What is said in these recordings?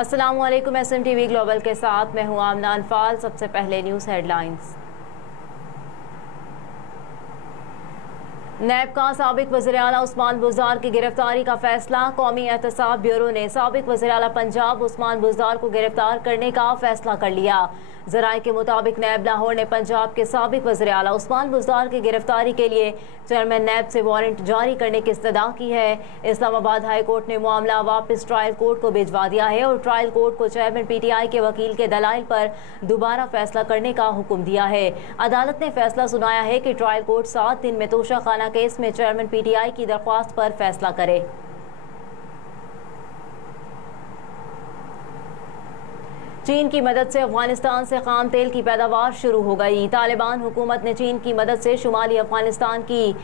अस्सलामुअलैकुम। SMTV global के साथ मैं हूं आमना अनफाल। सबसे पहले न्यूज़ हेडलाइंस। नैब का साबिक वज़ीर आला उस्मान बुज़दार की गिरफ्तारी का फैसला। कौमी एहतसाब ब्यूरो ने साबिक वज़ीर आला पंजाब उस्मान बुज़दार को गिरफ्तार करने का फैसला कर लिया। ज़राए के मुताबिक नैब लाहौर ने पंजाब के साबिक वज़ीर आला उस्मान बुज़दार की गिरफ्तारी के लिए चेयरमैन नैब से वारंट जारी करने की इस्तदा की है। इस्लामाबाद हाई कोर्ट ने मामला वापस ट्रायल कोर्ट को भिजवा दिया है और ट्रायल कोर्ट को चेयरमैन PTI के वकील के दलाइल पर दोबारा फैसला करने का हुक्म दिया है। अदालत ने फैसला सुनाया है कि ट्रायल कोर्ट 7 दिन में तोशा खाना केस में चेयरमैन PTI की दरख्वास्त पर फैसला करे। चीन की मदद से अफगानिस्तान से खाम तेल की पैदावार शुरू हो गई। तालिबान हुकूमत ने चीन की मदद से शुमाली अफगानिस्तान की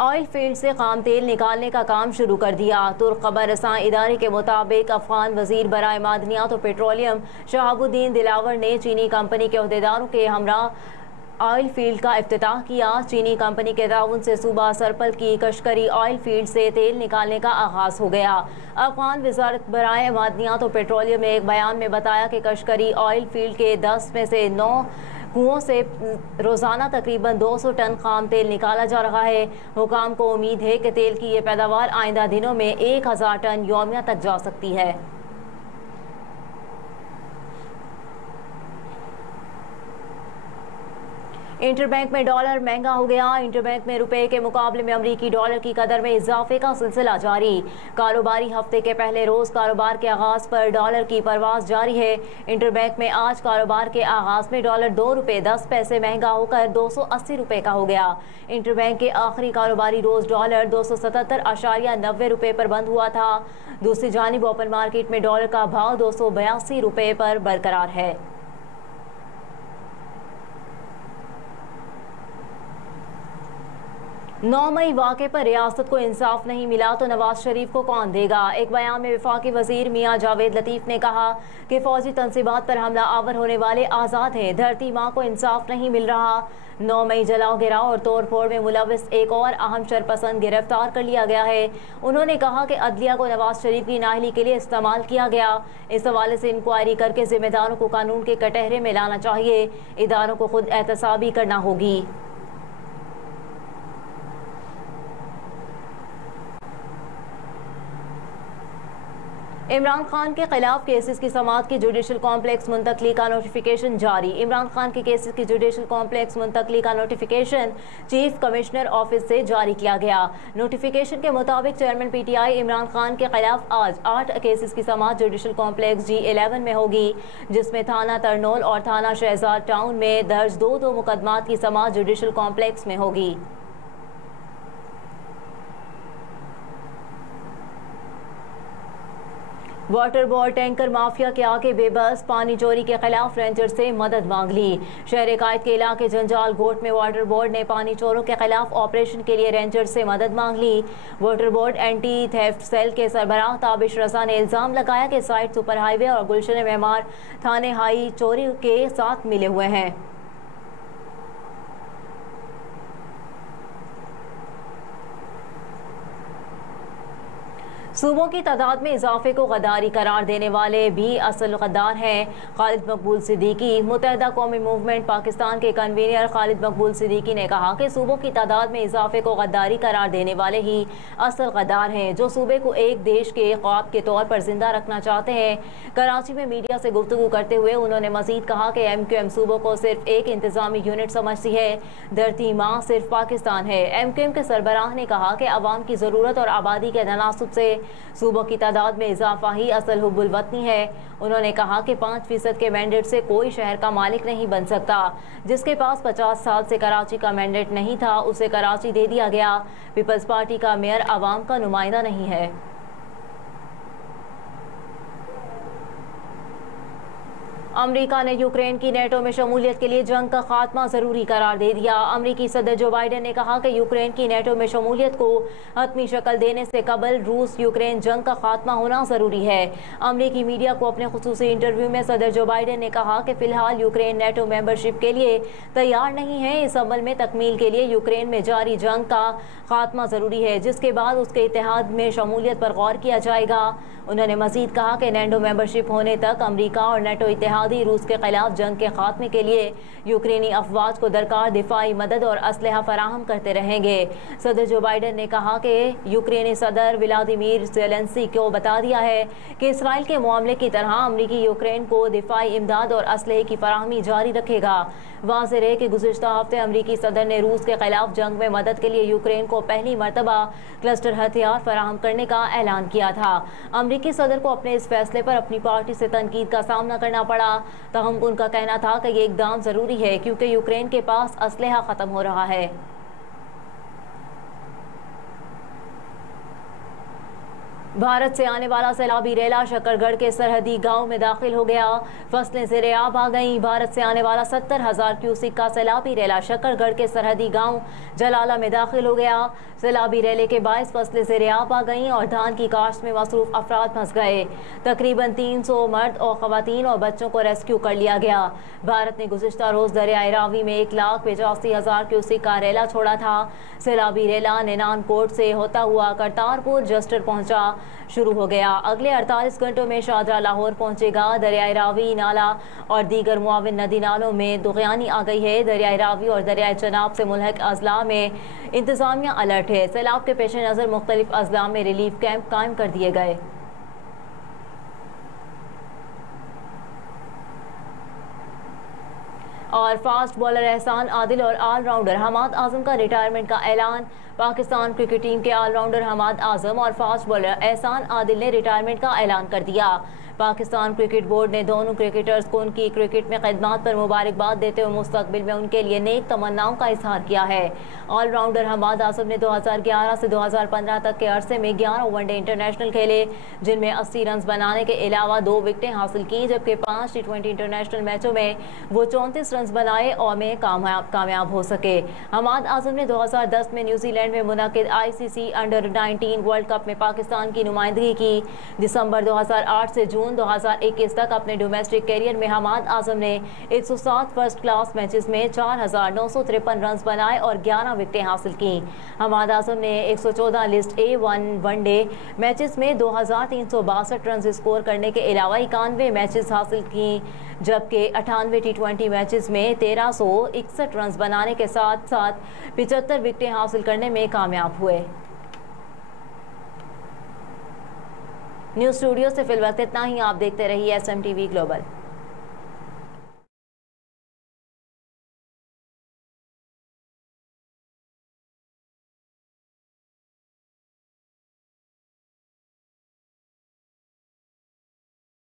ऑयल फील्ड से खाम तेल निकालने का काम शुरू कर दिया। तुर्क खबर रसां इदारे के मुताबिक अफगान वजीर बराए मादनियात और पेट्रोलियम शहाबुद्दीन दिलावर ने चीनी कंपनी के अहदेदारों के हमरा ऑयल फील्ड का इफ्तिताह किया। चीनी कंपनी के ताउन से सूबा सरपल की कशकरी ऑयल फील्ड से तेल निकालने का आगाज हो गया। अफगान वजारत बराए मादनियात और पेट्रोलियम ने एक बयान में बताया कि कशकरी ऑयल फील्ड के 10 में से 9 कुओं से रोज़ाना तकरीबन 200 टन खाम तेल निकाला जा रहा है। हुकाम को उम्मीद है कि तेल की ये पैदावार आइंदा दिनों में 1000 टन यौमिया तक जा सकती है। इंटरबैंक में डॉलर महंगा हो गया। इंटरबैंक में रुपए के मुकाबले में अमरीकी डॉलर की कदर में इजाफे का सिलसिला जारी। कारोबारी हफ्ते के पहले रोज कारोबार के आगाज पर डॉलर की परवाज जारी है। इंटरबैंक में आज कारोबार के आगाज में डॉलर 2 रुपये 10 पैसे महंगा होकर 280 रुपये का हो गया। इंटरबैंक के आखिरी कारोबारी रोज डॉलर 277.90 रुपये पर बंद हुआ था। दूसरी जानिब ओपन मार्केट में डॉलर का भाव 282 रुपये पर बरकरार है। 9 मई वाक़े पर रियासत को इंसाफ नहीं मिला तो नवाज शरीफ को कौन देगा। एक बयान में वफाकी वजीर मियाँ जावेद लतीफ़ ने कहा कि फौजी तंसीबात पर हमला आवर होने वाले आज़ाद हैं। धरती माँ को इंसाफ नहीं मिल रहा। 9 मई जलाओ गिराव और तोड़ फोड़ में मुलविस एक और अहम शरपसंद गिरफ्तार कर लिया गया है। उन्होंने कहा कि अदलिया को नवाज शरीफ की नाअहली के लिए इस्तेमाल किया गया। इस हवाले से इंक्वायरी करके जिम्मेदारों को कानून के कटहरे में लाना चाहिए। इदारों को खुद एहतसाबी करना होगी। इमरान खान के खिलाफ केसेस की समाअत की जुडिशल कॉम्प्लेक्स मुंतकली का नोटिफिकेशन जारी। इमरान खान के केसेस की जुडिशल कॉम्प्लेक्स मुंतकली का नोटिफिकेशन चीफ कमिश्नर ऑफिस से जारी किया गया। नोटिफिकेशन के मुताबिक चेयरमैन PTI इमरान खान के खिलाफ आज 8 केसेस की समाअत जुडिशल कॉम्प्लेक्स G11 में होगी, जिसमें थाना तरनोल और थाना शहजाद टाउन में दर्ज 2 मुकदमात की समाअत जुडिशल कॉम्प्लेक्स में होगी। वाटर बोर्ड टैंकर माफिया के आगे बेबस। पानी चोरी के खिलाफ रेंजर से मदद मांग ली। शहर कायद के इलाके जंजाल गोट में वाटर बोर्ड ने पानी चोरों के खिलाफ ऑपरेशन के लिए रेंजर से मदद मांग ली। Water board anti theft cell के सरबराह ताबिश रजा ने इल्जाम लगाया कि साइड सुपर हाईवे और गुलशन मेहमार थाने हाई चोरी के साथ मिले हुए हैं। सूबों की तादाद में इजाफे को गद्दारी करार देने वाले भी असल गद्दार हैं। खालिद मकबूल सिद्दीकी। मुत्तहिदा कौमी मूवमेंट पाकिस्तान के कन्वीनर खालिद मकबूल सिद्दीकी ने कहा कि सूबों की तादाद में इजाफे को गद्दारी करार देने वाले ही असल गद्दार हैं, जो सूबे को एक देश के ख्वाब के तौर पर जिंदा रखना चाहते हैं। कराची में मीडिया से गुफ्तगू करते हुए उन्होंने मजीद कहा कि MQM सूबों को सिर्फ एक इंतजामी यूनिट समझती है। धरती माँ सिर्फ पाकिस्तान है। MQM के सरबराह ने कहा कि अवाम की ज़रूरत और आबादी के तनासुब से सूबों की तादाद में इजाफा ही असल हुब्बुल वतनी है। उन्होंने कहा कि 5% के मैंडेट से कोई शहर का मालिक नहीं बन सकता। जिसके पास 50 साल से कराची का मैंडेट नहीं था, उसे कराची दे दिया गया। पीपल्स पार्टी का मेयर अवाम का नुमाइंदा नहीं है। अमेरिका ने यूक्रेन की नेटो में शमूलियत के लिए जंग का खात्मा जरूरी करार दे दिया। अमेरिकी सदर जो बाइडेन ने कहा कि यूक्रेन की नेटो में शमूलियत को हतमी शक्ल देने से कबल रूस यूक्रेन जंग का खात्मा होना जरूरी है। अमेरिकी मीडिया को अपने खुसूसी इंटरव्यू में सदर जो बाइडेन ने कहा कि फिलहाल यूक्रेन नेटो मेंबरशिप के लिए तैयार नहीं है। इस अमल में तकमील के लिए यूक्रेन में जारी जंग का खात्मा जरूरी है, जिसके बाद उसके इत्तेहाद में शमूलियत पर गौर किया जाएगा। उन्होंने मजीद कहा कि नेटो मेंबरशिप होने तक अमेरिका और नेटो इत्तेहादी रूस के खिलाफ जंग के खात्मे के लिए यूक्रेनी अफवाज को दरकार दिफाई मदद और असलहा फराहम करते रहेंगे। सदर जो बाइडेन ने कहा कि यूक्रेनी सदर व्लादिमीर ज़ेलेंस्की को बता दिया है कि इसराइल के मामले की तरह अमेरिकी यूक्रेन को दिफाई इमदाद और असलहे की फराहमी जारी रखेगा। वाज़ेह है कि गुज़िश्ता हफ्ते अमेरिकी सदर ने रूस के खिलाफ जंग में मदद के लिए यूक्रेन को पहली मरतबा क्लस्टर हथियार फराहम करने का ऐलान किया था। अमेरिकी सदर को अपने इस फैसले पर अपनी पार्टी से तनकीद का सामना करना पड़ा, तहम उनका कहना था कि ये इकदाम ज़रूरी है क्योंकि यूक्रेन के पास असलहा ख़त्म हो रहा है। भारत से आने वाला सैलाबी रेला शकरगढ़ के सरहदी गांव में दाखिल हो गया। फसलें ज़ेर-ए-आब आ गईं। भारत से आने वाला 70,000 क्यूसिक का सैलाबी रेला शकरगढ़ के सरहदी गांव जलाला में दाखिल हो गया। सैलाबी रेले के बायस फसलें ज़ेर-ए-आब आ गईं और धान की काश्त में मसरूफ अफराद फंस गए। तकरीबन 300 मर्द और ख़वातीन और बच्चों को रेस्क्यू कर लिया गया। भारत ने गुज़िश्ता रोज़ दरियाए रावी में 1,85,000 क्यूसिक का रेला छोड़ा था। सैलाबी रेला निनानकोट से होता हुआ करतारपुर जस्टर पहुंचा शुरू हो गया। अगले 48 घंटों में शाहजहाँ लाहौर पहुंचेगा। दरियाए रावी, नाला और दीगर मुआविन नदी नालों में दुग़यानी आ गई है। दरियाए रावी और दरियाए चनाब से मुल्हक अजला में इंतजामिया अलर्ट है। सैलाब के पेश नज़र मुख्तलिफ अजला में रिलीफ कैंप कायम कर दिए गए। और फास्ट बॉलर एहसान आदिल और ऑलराउंडर हमाद आजम का रिटायरमेंट का ऐलान। पाकिस्तान क्रिकेट टीम के ऑलराउंडर हमाद आजम और फास्ट बॉलर एहसान आदिल ने रिटायरमेंट का ऐलान कर दिया। पाकिस्तान क्रिकेट बोर्ड ने दोनों क्रिकेटर्स को उनकी क्रिकेट में खिदमत पर मुबारकबाद देते हुए मुस्तकबिल में उनके लिए नेक तमन्नाओं का इजहार किया है। ऑलराउंडर हमाद आजम ने 2011 से 2015 तक के अरसे में 11 वनडे इंटरनेशनल खेले, जिनमें 80 रन बनाने के अलावा 2 विकेटें हासिल की, जबकि 5 टी20 इंटरनेशनल मैचों में वो 34 रन बनाए और में कामयाब हो सके। हमाद आजम ने 2010 में न्यूजीलैंड में मुनक़िद ICC अंडर-19 वर्ल्ड कप में पाकिस्तान की नुमाइंदगी की। दिसंबर 2008 से जून 2021 तक अपने डोमेस्टिक कैरियर में हमाद आजम ने 107 फर्स्ट क्लास मैचेस में 4,953 रन बनाए और 11 विकेटें हासिल की। हमाद आजम ने 114 लिस्ट A1 वनडे मैचेस में 2,362 रन स्कोर करने के अलावा 91 मैचेस हासिल की, जबकि 98 टी20 मैचेस में 1,361 रन बनाने के साथ साथ 75 विकेटें हासिल करने में कामयाब हुए। न्यूज़ स्टूडियो से फिलहाल इतना ही। आप देखते रहिए SMTV ग्लोबल।